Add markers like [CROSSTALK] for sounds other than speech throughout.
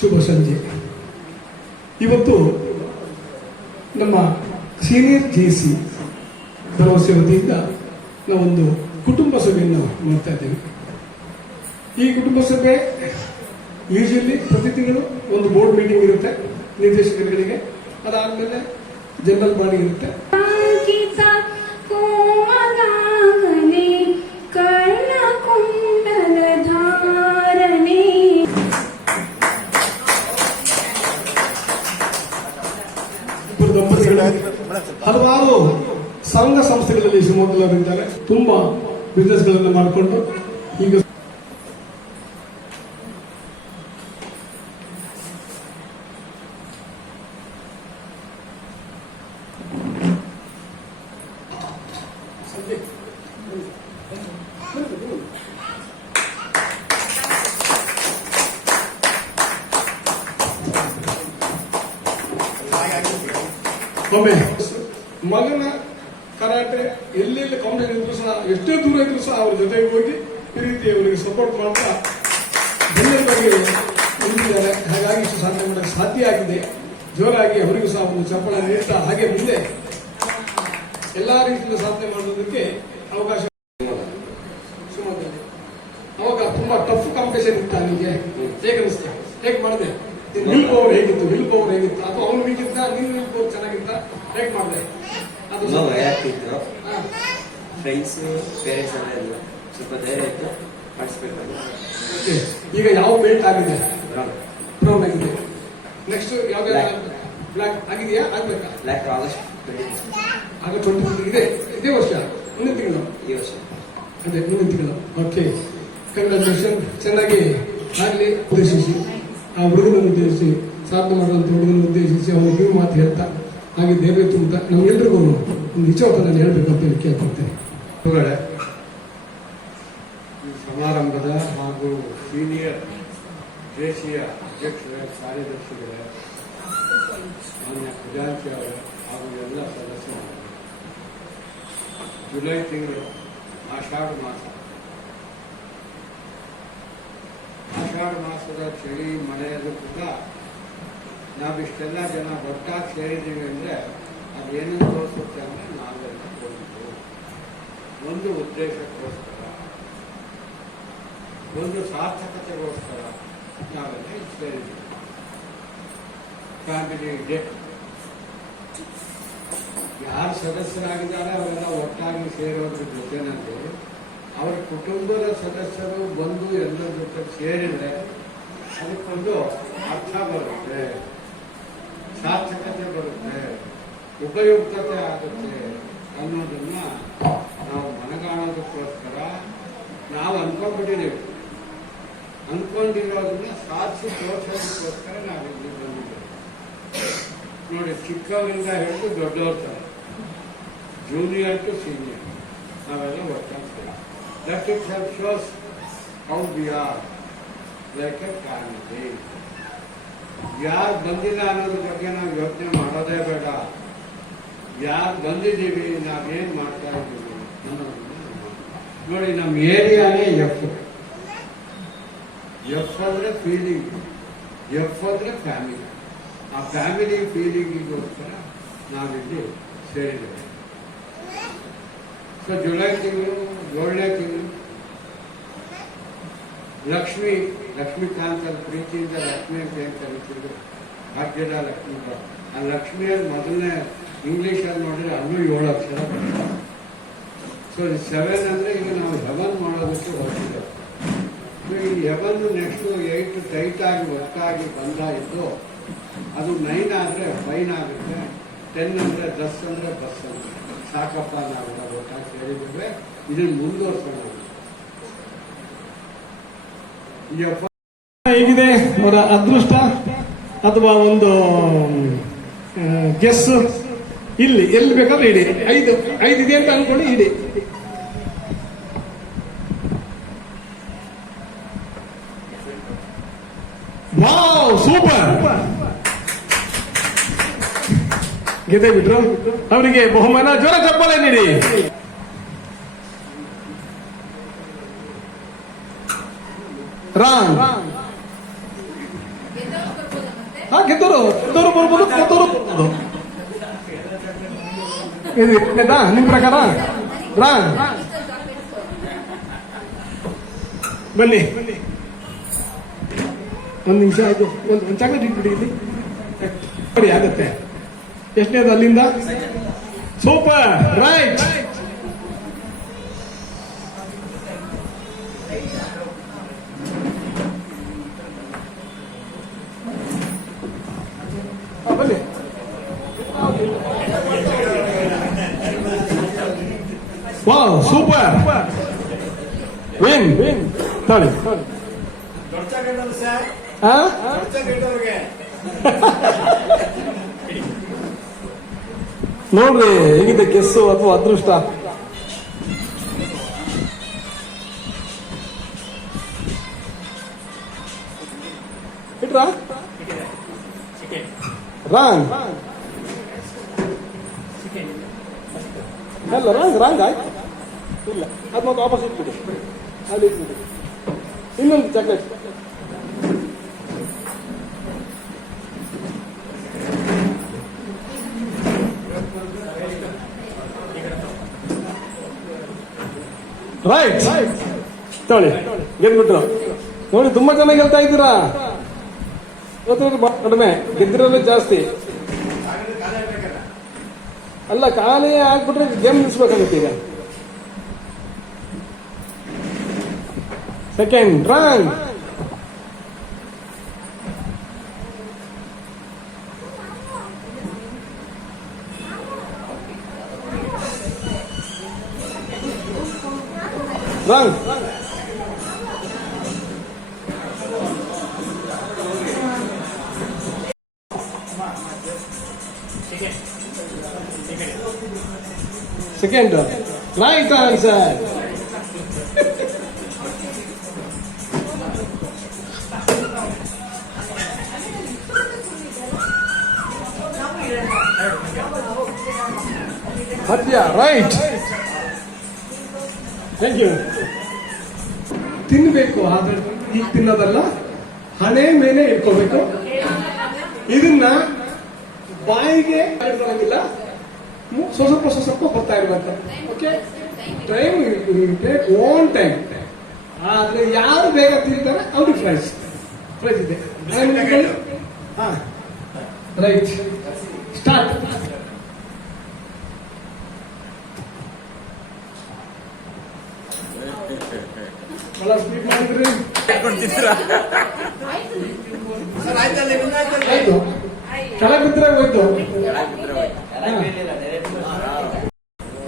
ಶುಭ ಸಂಜೆ. ಇವತ್ತು ನಮ್ಮ ಸೀನಿಯರ್ ಜೆ ಸಿ ಭರವಸೆ ವತಿಯಿಂದ ನಾವೊಂದು ಕುಟುಂಬ ಸಭೆಯನ್ನು ಮಾಡ್ತಾ ಇದ್ದೇವೆ. ಈ ಕುಟುಂಬ ಸಭೆ ಯೂಶಲಿ ಪ್ರತಿ ತಿಂಗಳು ಒಂದು ಬೋರ್ಡ್ ಮೀಟಿಂಗ್ ಇರುತ್ತೆ ನಿರ್ದೇಶಕರುಗಳಿಗೆ. ಅದಾದ್ಮೇಲೆ ಜನರಲ್ ಬಾಡಿ ಇರುತ್ತೆ. ಹಲವಾರು ಸಂಘ ಸಂಸ್ಥೆಗಳಲ್ಲಿ ಶಿವಮೊಗ್ಗದಲ್ಲಿದ್ದಾರೆ. ತುಂಬಾ ಬಿಸ್ನೆಸ್ ಗಳನ್ನ ಮಾಡಿಕೊಂಡು ಈಗ ಒಮ್ಮೆ ಮಗನ ಕರಾಟೆ ಎಲ್ಲೆಲ್ಲಿ ಕಾಂಪಿಟೇಷನ್ ಇದ್ರು ಸಹ ಎಷ್ಟೇ ದೂರ ಇದ್ರು ಸಹ ಅವ್ರ ಜೊತೆಗೆ ಹೋಗಿ ಈ ರೀತಿ ಅವರಿಗೆ ಸಪೋರ್ಟ್ ಮಾಡ್ತಾ ಬೆನ್ನೆಲುಬಾಗಿ ನಿಂತಿದ್ದಾರೆ ಹಾಗಾಗಿ ಇಷ್ಟು ಸಾಧನೆ ಮಾಡಕ್ಕೆ ಸಾಧ್ಯ ಆಗಿದೆ. ಜೋರಾಗಿ ಅವರಿಗೂ ಸಹ ಒಂದು ಚಪ್ಪಳ ನೀಡ್ತಾ ಹಾಗೆ ಮುಂದೆ ಎಲ್ಲಾ ರೀತಿಯಿಂದ ಸಾಧನೆ ಮಾಡೋದಕ್ಕೆ ಅವಕಾಶ ಅವಾಗ ತುಂಬಾ ಟಫ್ ಕಾಂಪಿಟೇಷನ್ ಇತ್ತು ನಿಮಗೆ ಹೇಗೆ ಅನಿಸ್ತಾ? ಹೇಗೆ ಮಾಡಿದೆ? ವಿಲ್ ಪವರ್ ಹೇಗಿತ್ತು? ವಿಲ್ ಪವರ್ ಹೇಗಿತ್ತು? ಅಥವಾ ಅವನು ವೀಕಿತ್ತ ನೀನು ವಿಲ್ ಪವರ್ ಚೆನ್ನಾಗಿತ್ತ ಹೇಗೆ ಮಾಡಿದೆ? ಅದು ಫ್ರೆಂಡ್ಸ್ ಪೇರೆಂಟ್ಸ್ ಎಲ್ಲ ಸ್ವಲ್ಪ ಧೈರ್ಯ ಇತ್ತು. Okay. ಈಗ ಯಾವ ಬೆಲ್ಟ್ ಆಗಿದೆ? ಬ್ರೌನ್ ಆಗಿದೆ. ನೆಕ್ಸ್ಟ್ ಯಾವ್ದು? Black. ಬ್ಲಾಕ್ ಆಗಿದೆಯಾ? ಆಗ್ಬೇಕಾ? ಲ್ಯಾಕ್ ಆಗಸ್ಟ್ ಆಗ ಟ್ವೆಂಟಿ ಇದೆ. ಇದೇ ವರ್ಷ? ಮುಂದಿನ ತಿಂಗಳು? ಈ ವರ್ಷ. ಅದೇ ಮುಂದಿನ ತಿಂಗಳು. ಓಕೆ ಕಂಗ್ರಾಚುಲೇಷನ್ ಚೆನ್ನಾಗಿ ಆಗಲಿ ಉದ್ದೇಶಿಸಿ. ಆ ಹುಡುಗನ ಉದ್ದೇಶಿಸಿ ಸಾಧನೆ ಮಾಡುವಂಥ ಹುಡುಗನ ಉದ್ದೇಶಿಸಿ ಅವನು ಕಿವಿ ಮಾತು ಹೇಳ್ತಾ ಹಾಗೆ ದೇವೇ ತುಂಬ ನಮ್ಗೆಲ್ರಿಗೂ ಒಂದು ನಿಜವಾದ ನಾನು ಹೇಳ್ಬೇಕು ಅಂತ ಹೇಳಿ ಕೇಳ್ಕೊಳ್ತೇನೆ. ಈ ಸಮಾರಂಭದ ಹಾಗೂ ಸೀನಿಯರ್ ದೇಶೀಯ ಅಧ್ಯಕ್ಷರೇ, ಕಾರ್ಯದರ್ಶಿಗಳೇ, ಮಾನ್ಯ ಖಜಾಂಚಿ ಅವರೇ ಹಾಗೂ ಎಲ್ಲ ಸದಸ್ಯರು. ಜುಲೈ ತಿಂಗಳು ಆಷಾಢ ಮಾಸ. ಆಷಾಢ ಮಾಸದ ಚಳಿ ಮಳೆಯಲ್ಲೂ ಕೂಡ ನಾವಿಷ್ಟೆಲ್ಲ ಜನ ಒಟ್ಟಾಗಿ ಸೇರಿದ್ದೀವಿ ಅಂದರೆ ಅದೇನನ್ನು ತೋರಿಸುತ್ತೆ ಅಂದರೆ ನಾವೆಲ್ಲ ಹೋಗಿದ್ದು ಒಂದು ಉದ್ದೇಶಕ್ಕೋಸ್ಕರ, ಒಂದು ಸಾರ್ಥಕತೆಗೋಸ್ಕರ ಸೇರಿದ್ದೀವಿ ಫ್ಯಾಮಿಲಿ ಡೇ ಯಾರು ಸದಸ್ಯರಾಗಿದ್ದಾರೆ ಅವರೆಲ್ಲ ಒಟ್ಟಾಗಿ ಸೇರೋದ್ರ ಜೊತೆನಲ್ಲಿ ಅವರ ಕುಟುಂಬದ ಸದಸ್ಯರು ಬಂದು ಎಲ್ಲರ ಜೊತೆ ಸೇರಿದ್ರೆ ಅದಕ್ಕೊಂದು ಅರ್ಥ ಬರುತ್ತೆ, ಸಾರ್ಥಕತೆ ಬರುತ್ತೆ, ಉಪಯುಕ್ತತೆ ಆಗುತ್ತೆ ಅನ್ನೋದನ್ನ ನಾವು ಮನಗಾಣೋದಕ್ಕೋಸ್ಕರ ನಾವು ಅನ್ಕೊಂಡ್ಬಿಟ್ಟಿದ್ದೀವಿ. ಅನ್ಕೊಂಡಿರೋದನ್ನ ಸಾಧಿಸಿ ತೋರಿಸೋದಕ್ಕೋಸ್ಕರ ನಾವು ಇಲ್ಲಿ ಬಂದಿದ್ದೇವೆ. ನೋಡಿ, ಚಿಕ್ಕವರಿಂದ ಹಿಡಿದು ದೊಡ್ಡವ್ರ ತರ ಜೂನಿಯರ್ ಟು ಸೀನಿಯರ್ ನಾವೆಲ್ಲ ಒಟ್ಟಾಗ್ತೇವೆ. That it help shows how we are like a family ಯಾರು ಬಂದಿಲ್ಲ ಅನ್ನೋದ್ರ ಬಗ್ಗೆ ನಾವು ಯೋಚನೆ ಮಾಡೋದೇ ಬೇಡ. ಯಾರು ಬಂದಿದ್ದೀವಿ, ನಾವೇನ್ ಮಾಡ್ತಾ ಇದ್ದೀವಿ ಅನ್ನೋದನ್ನ ನಾವು ನೋಡಿ, ನಮ್ಮ ಏರಿಯಾನೇ ಎಫ್ ಎಫ್ ಅಂದ್ರೆ ಫೀಲಿಂಗ್ ಎಫ್ ಅಂದ್ರೆ ಫ್ಯಾಮಿಲಿ ಆ ಫ್ಯಾಮಿಲಿ ಫೀಲಿಂಗಿಗೋಸ್ಕರ ನಾವಿಲ್ಲಿ ಸೇರಿದ್ದೇವೆ ಸೊ ಜುಲೈ ತಿಂಗಳು ಏಳನೇ ತಿಂಗಳು ಲಕ್ಷ್ಮಿ ಲಕ್ಷ್ಮೀಕಾಂತ್ ಅವ್ರ ಪ್ರೀತಿಯಿಂದ ಲಕ್ಷ್ಮಿ ಅಂತ ಏನ್ ಕರೀತಿದ್ರು ಭಾಗ್ಯದ ಲಕ್ಷ್ಮಿ ಆ ಲಕ್ಷ್ಮಿಯ ಮೊದಲನೇ ಇಂಗ್ಲಿಷಲ್ಲಿ ನೋಡಿದ್ರೆ ಅಲ್ಲೂ ಏಳು ಅಕ್ಷರ ಸೊ ಸೆವೆನ್ ಅಂದ್ರೆ ಈಗ ನಾವು ಹೆವನ್ ಮಾಡೋದಕ್ಕೆ ಹೊರಟಿದ್ದೇವೆ ಈ ನೆಕ್ಸ್ಟ್ ಏಟ್ ಟೈಟ್ ಆಗಿ ಒಟ್ಟಾಗಿ ಬಂದಾಯಿತು ಅದು ನೈನ್ ಆದರೆ ಫೈನ್ ಆಗುತ್ತೆ ಟೆನ್ ಅಂದ್ರೆ ದಸ್ ಅಂದ್ರೆ ಬಸ್ ಅಂತ. ಸಾಕಪ್ಪ ನಾವು ಒಟ್ಟಾಗಿ ಸೇರಿದ್ದೇವೆ ಇದನ್ನು ಮುಂದುವರ್ಸೋಣ. ಹೇಗಿದೆ? ಅವರ ಅದೃಷ್ಟ ಅಥವಾ ಒಂದು ಗೆಸ್ ಇಲ್ಲಿ, ಎಲ್ಲಿ ಬೇಕಾದ್ರೂ ಇಡಿ. ಐದು ಐದು ಇದೆ ಅಂತ ಅನ್ಕೊಂಡು ಇಡಿ. ವಾವ್ ಸೂಪರ್ ಗೆದ್ದೆ ಬಿಟ್ರು ಅವರಿಗೆ ಬಹುಮಾನ ಜ್ವರ ಚಪ್ಪಾಳೆ ನೀಡಿ ರಾಂಗ್ ಹಾ ಗೆದ್ದವರು ಗೆದ್ದವರು ಬರ್ಬೋದು ಗೆದ್ದವರು ಬರ್ಬೋದು ಇದು ಗೆದ್ದ ನಿಮ್ ಪ್ರಕಾರ ರಾಂಗ್ ಬನ್ನಿ ಒಂದು ನಿಮಿಷ ಆಯ್ತು. ಒಂದು ಒಂದು ಚಾಕ್ಲೇಟ್ ಇಟ್ಬಿಡಿ ಇಲ್ಲಿ. ನೋಡಿ ಆಗುತ್ತೆ. ಎಷ್ಟನೇದು ಅಲ್ಲಿಂದ? Super right. ಬನ್ನಿ. Wow super. ವಿನ್ ವಿನ್ ತಾಳಿ [LAUGHS] ನೋಡ್ರಿ, ಹೇಗಿದೆ ಕೆಸ್ಸು ಅಥವಾ ಅದೃಷ್ಟ? ಇಟ್ರಾ? ರಾಂಗ್. ಅಲ್ಲ, ರಾಂಗ್ ರಾಂಗ್ ಆಯ್ತು. ಇಲ್ಲ ಅದು ಮತ್ತೆ ವಾಪಸ್ ಇಟ್ಬಿಡಿ ಅಲ್ಲಿ ಇಟ್ಬಿಡಿ ಇನ್ನೊಂದು ಚಾಕ್ಲೇಟ್ ರೈಟ್ ತಗೊಳ್ಳಿ, ಗೆದ್ಬಿಟ್ರು. ನೋಡಿ, ತುಂಬಾ ಚೆನ್ನಾಗಿ ಗೆಲ್ತಾ ಇದ್ದೀರಾ? ಕಡಿಮೆ. ಗೆದ್ದಿರೋದೇ ಜಾಸ್ತಿ. ಅಲ್ಲ ಖಾಲಿ ಆಗ್ಬಿಟ್ರೆ ಗೇಮ್ ನಿಲ್ಸ್ಬೇಕಾಗುತ್ತೆ ಈಗ. Second wrong wrong second right answer ತಿನ್ಬೇಕು ಆದ್ರೆ ಈಗ ತಿನ್ನೋದಲ್ಲ ಹಣೆ ಮೇಲೆ ಇಟ್ಕೋಬೇಕು. ಇದನ್ನ ಬಾಯಿಗೆ ಸ್ವಲ್ಪ ಸ್ವಲ್ಪ ಸ್ವಲ್ಪ ಬರ್ತಾ ಇರುವಂತ. Okay time take own time ಆದ್ರೆ ಯಾರು ಬೇಗ ತಿಂತಾರೆ ಅವ್ರಿಗೆ ಫ್ರೈಸ್ ಫ್ರೈಸ್ ಇದೆ. ಹಾ. ರೈಟ್ ಸ್ಟಾರ್ಟ್ ಬಹಳ ಸ್ಪೀಡ್ ಮಾಡಿದ್ರಿ ಆಯ್ತು. ಕೆಳಗೆ ಬಿದ್ದರೆ ಹೋಯ್ತು.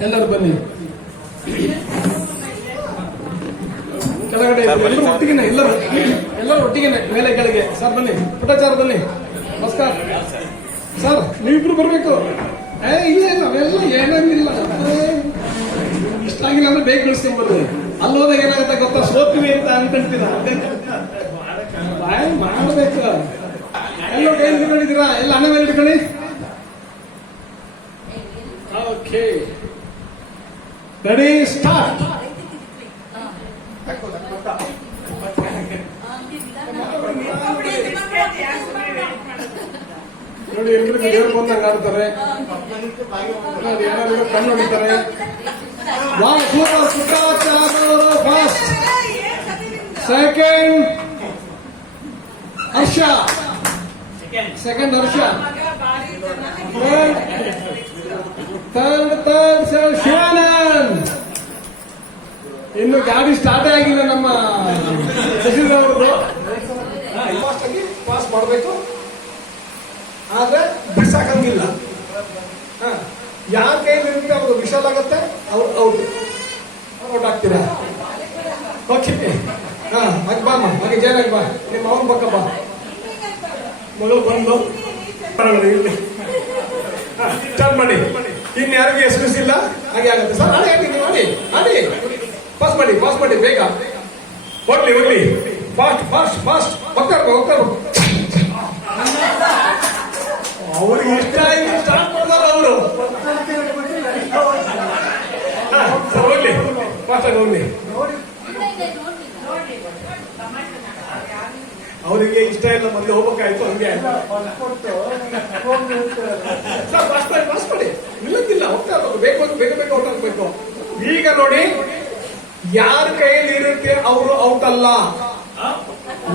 ಎಲ್ಲರೂ ಬನ್ನಿ. ಕೆಳಗಡೆ ಎಲ್ಲರೂ ಒಟ್ಟಿಗೆನೆ ಎಲ್ಲರೂ ಎಲ್ಲರೂ ಒಟ್ಟಿಗೆನೆ ಮೇಲೆ ಕೆಳಗೆ. ಸರ್ ಬನ್ನಿ. ಪುಟಾಚಾರ ಬನ್ನಿ. ನಮಸ್ಕಾರ. ಸರ್ ನೀವಿಬ್ರು ಬರಬೇಕು. ಏ ಇಲ್ಲ ಇಲ್ಲ ಅವೆಲ್ಲ ಏನಂಗಿಲ್ಲ. ಏ, ಇಷ್ಟ ಆಗಿಲ್ಲ ಅಂದ್ರೆ ಬೇಗ ಕಳಿಸ್ಕೊಂಡ್ ಬರ್ರಿ ಅಲ್ಲಿ ಹೋದಾಗ ಏನಾಗುತ್ತೆ ಗೊತ್ತಾ? ಸೋತೀವಿ ಅಂತ ಅನ್ಕೊಂತೀರ? ಬಾಯ್ ಮಾಡ್ಬೇಕು. ಎಲ್ಲೋ ಕೈ ಹಿಡ್ಕೊಂಡಿದ್ದೀರಾ? ಎಲ್ಲ ಹಣ ಮೇಲೆ ಹಿಡ್ಕೊಳ್ಳಿ. ಓಕೆ ರೆಡಿ ಸ್ಟಾರ್ಟ್ ನೋಡಿ ಎಲ್ರಿಗೂ ದೇವ್ರು ಬಂದಂಗೆ ಆಡ್ತಾರೆ. ಕಣ್ಣು ಹೊಡಿತಾರೆ. ವಾ super first. Second, second Harsha. Second Third, third, third, sir, Shivanand. ಇನ್ನು ಗಾಡಿ ಸ್ಟಾರ್ಟ್ ಆಗಿಲ್ಲ ನಮ್ಮ ಸಚಿನ್ ಅವ್ರದ್ದು. ಫಾಸ್ಟ್ ಆಗಿ ಪಾಸ್ ಮಾಡಬೇಕು. ಆದ್ರೆ ಬಿಸಾಕಂಗಿಲ್ಲ. ಹ. ಯಾರ ಕೈಲಿ ಇರುತ್ತೆ ಅವ್ರು ವಿಶಾಲ್ ಆಗತ್ತೆ, ಅವ್ರು ಔಟ್ ಔಟ್ ಆಗ್ತೀರಾ? ಓಕೆ ಹಾ ಬಾ ಅಮ್ಮ, ಹಾಗೆ ಜೈಲಾಗಿ ಬಾ. ನಿಮ್ಮ ಅವನ ಪಕ್ಕ ಬಾ. ಮಗಳು ಬಂದು ಟರ್ನ್ ಮಾಡಿ. ಇನ್ನು ಯಾರಿಗೂ ಹೆಸರಿಸಿಲ್ಲ ಹಾಗೆ ಆಗುತ್ತೆ. ಸರ್, ನಾಳೆ ಹೇಳ್ತೀನಿ ಮಾಡಿ? ಮಾಡಿ. ಪಾಸ್ ಮಾಡಿ ಪಾಸ್ ಮಾಡಿ, ಬೇಗ. ಹೋಗ್ಲಿ ಹೋಗ್ಲಿ. ಫಾಸ್ಟ್ ಫಾಸ್ಟ್ ಫಾಸ್ಟ್ ಹೋಗ್ತಾ ಹೋಗ್ತಾ ಅವ್ರಿಗೆ ಇಷ್ಟ ಆಯ್ತು ಸ್ಟಾಪ್ ಮಾಡ್ತಾರ ಅವರು? ಹೋಗ್ಲಿ. ಹೋಗ್ಲಿ. ಅವರಿಗೆ ಇಷ್ಟ ಇಲ್ಲ, ಮೊದಲು ಹೋಗ್ಬೇಕಾಯ್ತು, ಹಂಗೆ ಫಸ್ಟ್ ಮಾಡಿ ನಿಲ್ಲಕ್ಕಿಲ್ಲ ಹೋಗ್ತಾ ಬೇಕು ಅಂತ ಬೇಗ ಬೇಗ ಔಟ್ ಆಗ್ಬೇಕು ಈಗ ನೋಡಿ, ಯಾರ ಕೈಯಲ್ಲಿ ಇರುತ್ತೆ, ಅವರು ಔಟ್ ಅಲ್ಲ.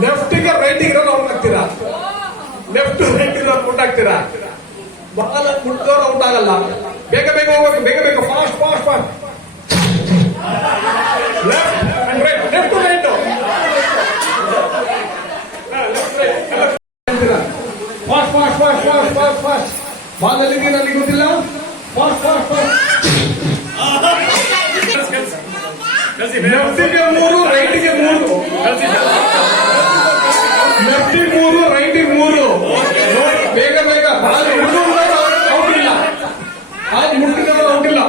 ಲೆಫ್ಟಿಗೆ ರೈಟ್ ಇರೋದು ಔಟ್ ಆಗ್ತೀರಾ ಲೆಫ್ಟ್ ರೈಟ್ ಇರೋರು ಔಟ್ ಆಗ್ತೀರಾ ಬಾಲ್ ಮುಟ್ಟೋರು ಔಟ್ ಆಗಲ್ಲ. ಬೇಗ ಬೇಗ ಹೋಗ್ಬೇಕು ಬೇಗ ಬೇಗ fast fast fast left right left right fast fast fast fast fast fast ball ಎಲ್ಲಿದೆ ನನಗೆ ಗೊತ್ತಿಲ್ಲ? ಫಾಸ್ಟ್ ಫಾಸ್ಟ್ ಫಾಸ್ಟ್ ಲೆಫ್ಟಿಗೆ ಮೂರು ರೈಟಿಗೆ ಮೂರು. ಲೆಫ್ಟಿಗೆ ಮೂರು ರೈಟಿಗೆ ಇವರು ಬೇಗ ಬೇಗ. ಅವ್ರಿಲ್ಲ ಅವ್ರಿಲ್ಲ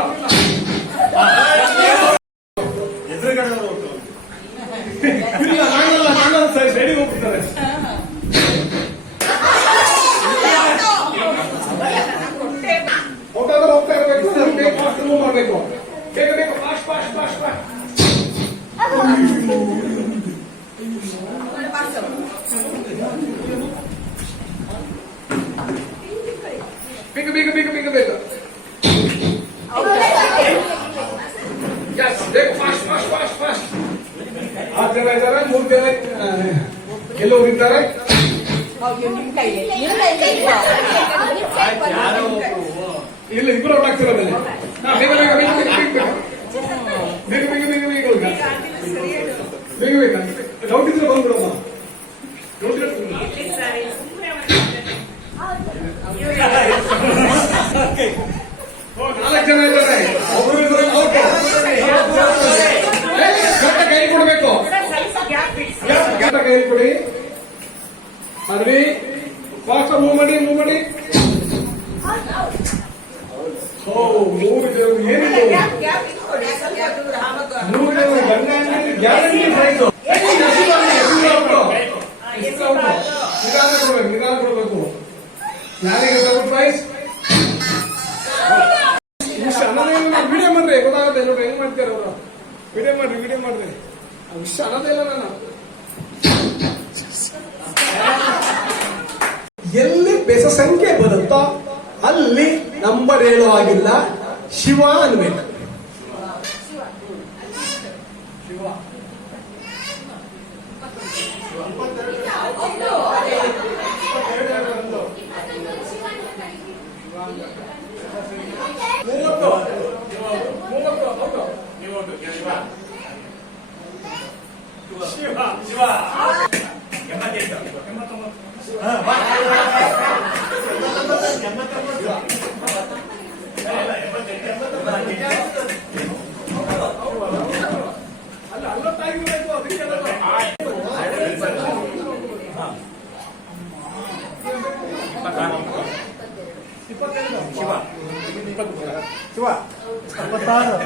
மிகவே நன்றி டவுட்டுக்கு போகக்கூடாதா ಎಲ್ಲಿ ಬೆಸ ಸಂಖ್ಯೆ ಬರುತ್ತೋ ಅಲ್ಲಿ ನಂಬರ್ ಹೇಳೋ ಆಗಿಲ್ಲ ಶಿವ ಅನ್ಬೇಕು ಶಿವ ಶಿವ ಇಪ್ಪತ್ತೆರಡು ಶಿವ ಇಪ್ಪತ್ತು ಶಿವ ಇಪ್ಪತ್ತಾರು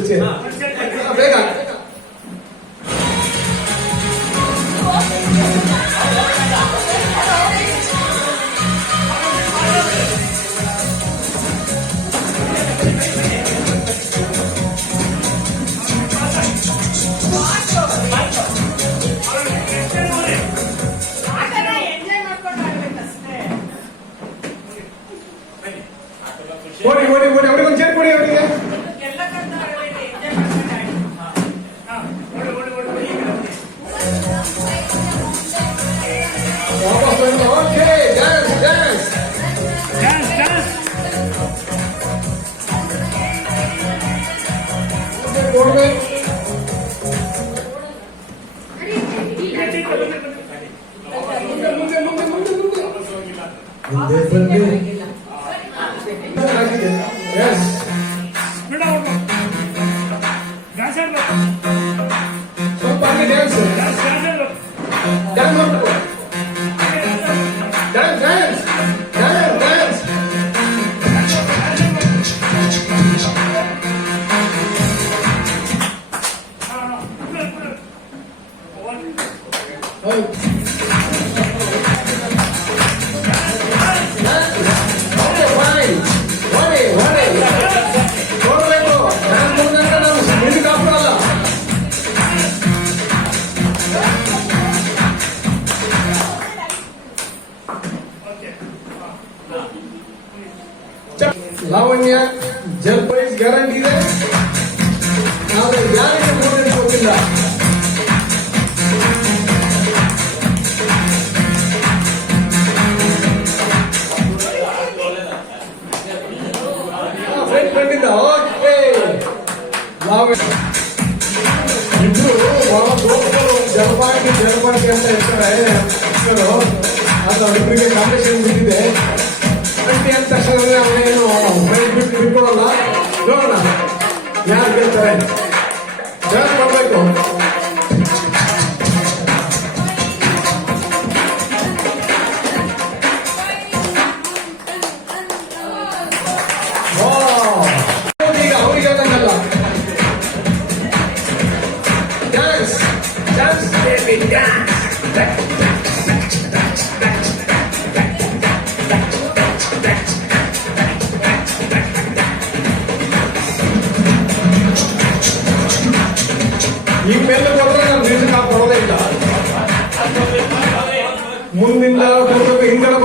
그치? 아, 내가. 내가. നിങ്ങളുടെ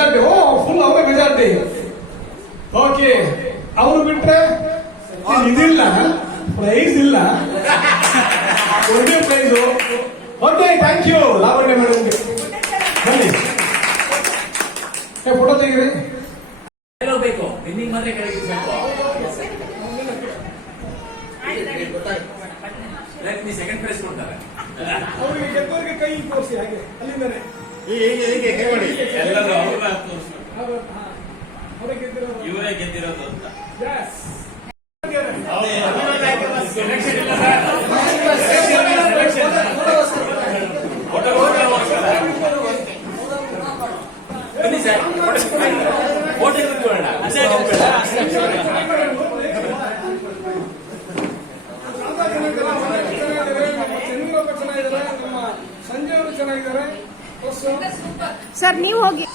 ಮೆಜಾರಿಟಿ ಓ ಫುಲ್ ಅವರೇ ಮೆಜಾರಿಟಿ ಓಕೆ ಅವರು ಬಿಟ್ರೆ ಇದಿಲ್ಲ. ಪ್ರೈಸ್ ಇಲ್ಲ. ಒಂದೇ ಪ್ರೈಸು ಒಂದೇ ಥ್ಯಾಂಕ್ ಯು ಲಾವಣ್ಯ ಮೇಡಮ್ಗೆ ಬನ್ನಿ. ಏ ಫೋಟೋ ತೆಗೀರಿ ಬೇಕು? ನಿನ್ನಿಂಗ್ ಮಾತ್ರ ನೀ ಸೆಕೆಂಡ್ ಪ್ರೈಸ್ ಕೊಡ್ತಾರೆ ಅವರಿಗೆ ಗೆದ್ದವರಿಗೆ ಕೈ ತೋರಿಸಿ ಹಾಗೆ. ಅಲ್ಲಿಂದನೇ. ಎಲ್ಲರೂ ಅವರ ಇವರೇ ಗೆದ್ದಿರೋದು ಅಂತ ಬನ್ನಿ ಸರ್ ಓಟೆ ತೋರಿಸಿ.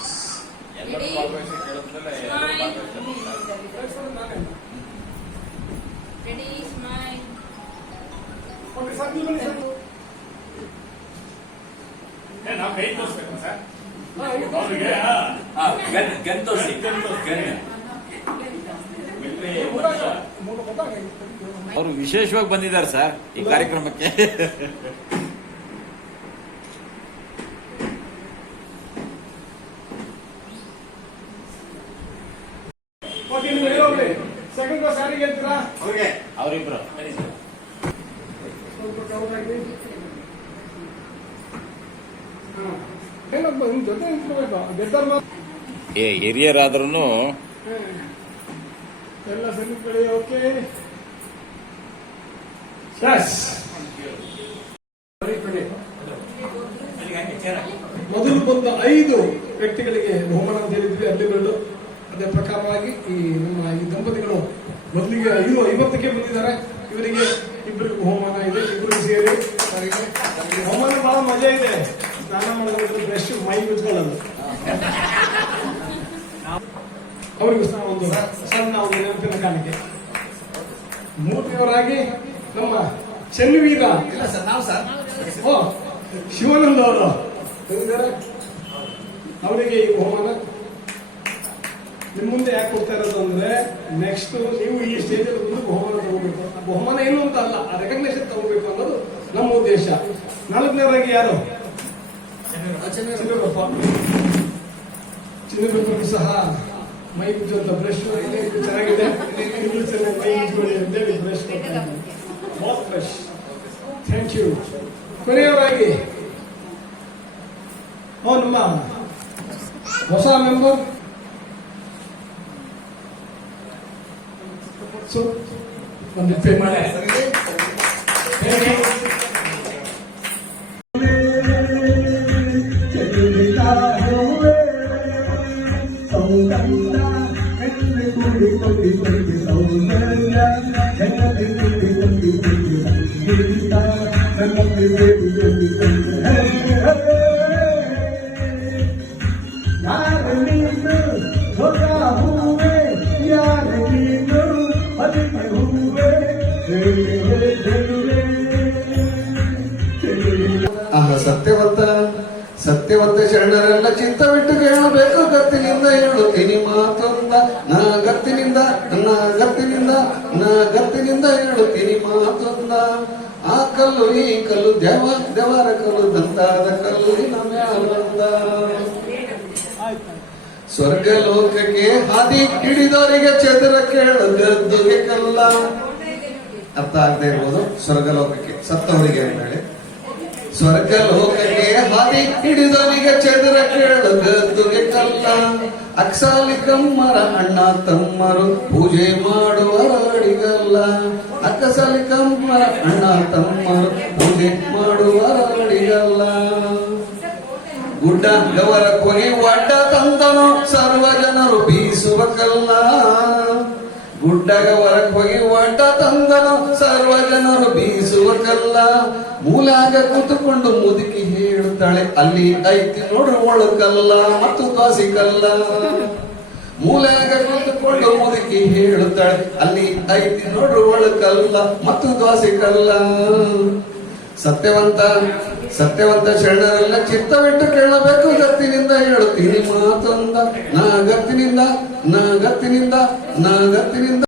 ಅವ್ರಿಗೆ ಹಾ, ಗನ್ ಗನ್ ತೋರಿಸಿ ಗನ್ ಊರಾಗ ಮೂರು ಗೊತ್ತಾಗ ಅವರು ವಿಶೇಷವಾಗಿ ಬಂದಿದ್ದಾರೆ ಸರ್ ಈ ಕಾರ್ಯಕ್ರಮಕ್ಕೆ ಓಕೆ ನೀವು ಹೇಳೋಗ್ಲಿ ಸೆಕೆಂಡ್ ಕ್ಲಾಸ್ ಯಾರಿಗೆ ಹೇಳ್ತೀರಾ ಅವರಿಬ್ರು ಸ್ವಲ್ಪ ಕವರಾಗಿ ಹಾ. ಏನಪ್ಪ ನಿಮ್ ಜೊತೆ ನಿಂತ್ಕೋಬೇಕು ಗೆದ್ದರ್ ಮಾತು ಏ ಹಿರಿಯರಾದ್ರೂ ಎಲ್ಲ ಸರಿ ಕಡೆ ಓಕೆ. ಮೊದಲು ಬಂದ ಐದು ವ್ಯಕ್ತಿಗಳಿಗೆ ಬಹುಮಾನ ಅಂತ ಹೇಳಿದ್ವಿ ಅಲ್ಲಿ ಅದೇ ಪ್ರಕಾರವಾಗಿ ಈ ನಮ್ಮ ಈ ದಂಪತಿಗಳು ಮೊದಲಿಗೆ ಐದು ಐವತ್ತಕ್ಕೆ ಬಂದಿದ್ದಾರೆ. ಇವರಿಗೆ ಇಬ್ಬರಿಗೂ ಹೋಮಾನ ಇದೆ. ಇಬ್ಬರು ಸೇರಿ ಬಹುಮಾನ ಬಹಳ ಮಜಾ ಇದೆ. ಸ್ನಾನ ಮಾಡೋದು ಬೆಸ್ಟ್ ಮೈ ಮುಚ್ಕೊಳ್ಳೋದು. ಅವರಿಗೂ ಸಹ ಒಂದು ಸಣ್ಣ ಒಂದು ನೆನಪಿನ ಕಾಣಿಕೆ. ಮೂರ್ತಿಯವರಾಗಿ ನಮ್ಮ ಚೆನ್ನುವೀರ. ಇಲ್ಲ ಸರ್ ನಾವು ಸರ್. ಓ ಶಿವಾನಂದ ಅವರು. ಅವರಿಗೆ ಈ ಬಹುಮಾನ. ನಿಮ್ಮ ಮುಂದೆ ಯಾಕೆ ಹೋಗ್ತಾ ಇರೋದು ಅಂದ್ರೆ ನೆಕ್ಸ್ಟ್ ನೀವು ಈ ಸ್ಟೇಜ್ ಅಲ್ಲಿ ಬಂದು ಬಹುಮಾನ ತಗೋಬೇಕು. ಬಹುಮಾನ ಏನು ಅಂತ ಅಲ್ಲ, ಆ ರೆಕಗ್ನೇಷನ್ ತಗೋಬೇಕು ಅನ್ನೋದು ನಮ್ಮ ಉದ್ದೇಶ. ನಾಲ್ಕನೇವರಾಗಿ ಯಾರು? ಚಿನ್ನರಪ್ಪ ಚಿನ್ನರಪ್ಪನಿಗೂ ಸಹ ಮೈ ಮುಚ್ಚುವಂತ ಬ್ರಷ್ ಚೆನ್ನಾಗಿದೆ. ಬ್ರಷ್ ಥ್ಯಾಂಕ್ ಯು ಕೊನೆಯವರಾಗಿ, ಓ, ನಮ್ಮ ಹೊಸ ಮೆಂಬರ್ ಸೊ ಒಂದು ಪೇ ಮಾಡಿ ಸ್ವರ್ಗ ಲೋಕಕ್ಕೆ ಹಾದಿ ಹಿಡಿದವರಿಗೆ ಚದುರ ಕೇಳು ಬೇಕಲ್ಲ ಕಲ್ಲ ಅರ್ಥ ಆಗದೆ ಇರ್ಬೋದು. ಸ್ವರ್ಗ ಲೋಕಕ್ಕೆ ಸತ್ತವರಿಗೆ ಅಂತ ಹೇಳಿ ಸ್ವರ್ಗ ಲೋಕಕ್ಕೆ ಹಾದಿ ಹಿಡಿದವರಿಗೆ ಚದುರ ಕೇಳು ಬೇಕಲ್ಲ ಕಲ್ಲ ಅಕ್ಸಾಲಿ ಕಮ್ಮರ ಅಣ್ಣ ತಮ್ಮರು ಪೂಜೆ ಮಾಡುವ ಅಡಿಗಲ್ಲ ಅಕ್ಕಸಾಲಿ ಕಮ್ಮರ ಅಣ್ಣ ತಮ್ಮರು ಪೂಜೆ ಮಾಡುವ ಅಡಿಗಲ್ಲ ಗುಡ್ಡ ಗವರ ಕೊಗಿ ಒಡ್ಡ ತಂದನು ಸರ್ವ ಜನರು ಬೀಸುವ ಕಲ್ಲ ಗುಡ್ಡಗವರ ಹೋಗಿ ಒಡ್ಡ ತಂದನು ಸರ್ವ ಜನರು ಬೀಸುವ ಕಲ್ಲ ಮೂಲಾಗ ಕೂತುಕೊಂಡು ಮುದುಕಿ ಹೇಳುತ್ತಾಳೆ, ಅಲ್ಲಿ ಐತಿ ನೋಡ್ರಿ ಒಳಕಲ್ಲ ಮತ್ತು ದ್ವಾಸಿ ಕಲ್ಲ ಮೂಲಾಗ ಕೂತುಕೊಂಡು ಮುದುಕಿ ಹೇಳುತ್ತಾಳೆ, ಅಲ್ಲಿ ಐತಿ ನೋಡ್ರಿ ಒಳಕಲ್ಲ ಮತ್ತು ದ್ವಾಸಿ ಕಲ್ಲ ಸತ್ಯವಂತ ಸತ್ಯವಂತ ಶರಣರೆಲ್ಲ ಚಿತ್ತವಿಟ್ಟು ಕೇಳಬೇಕು ಗತ್ತಿನಿಂದ ಹೇಳುತ್ತೀನಿ ಮಾತಂದ ನಾ ಗತ್ತಿನಿಂದ ನಾ ಗತ್ತಿನಿಂದ ನಾ ಗತ್ತಿನಿಂದ